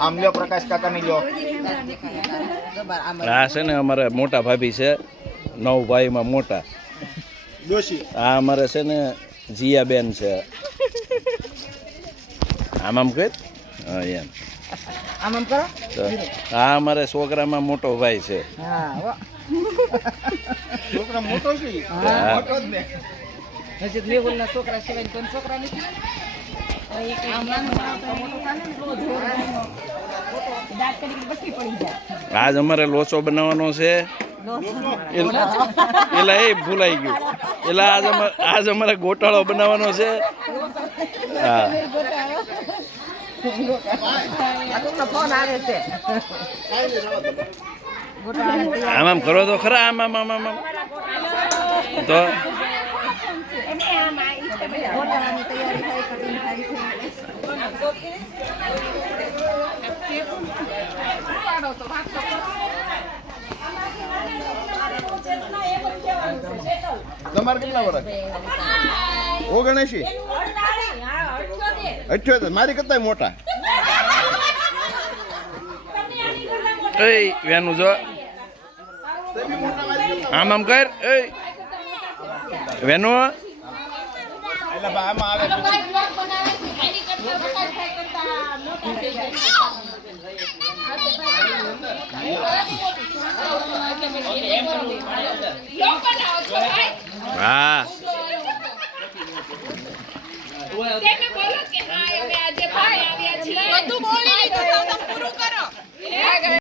આમ લ્યો પ્રકાશ કાકાની લ્યો. આ છે ને અમારે મોટા ભાભી છે, 9 ભાઈમાં મોટા. આ અમારે છે ને જીયાબેન છે. આમ કર હા એમ આ અમારે છોકરામાં મોટો ભાઈ છે. છોકરા મોટો છે મોટો જ ને. હજી મેહુલના છોકરા સિવાય કોઈ છોકરા નથી. આજ અમારે લોચો બનાવવાનો છે. એલા એ ભૂલાઈ ગયું. એલા આજ અમારે ગોટાળો બનાવવાનો છે. હા આમ કરો તો ખરા આમ તો તમારે કેટલા વર્ષ? 79. 78. મારી કરતા મોટા. વેનું જો આમ કર વેનો એટલે આમાં આવે હા બોલો કે હા અમે આજે ભાઈ આવ્યા છીએ બધું બોલી લીધું તો પૂરું કરો.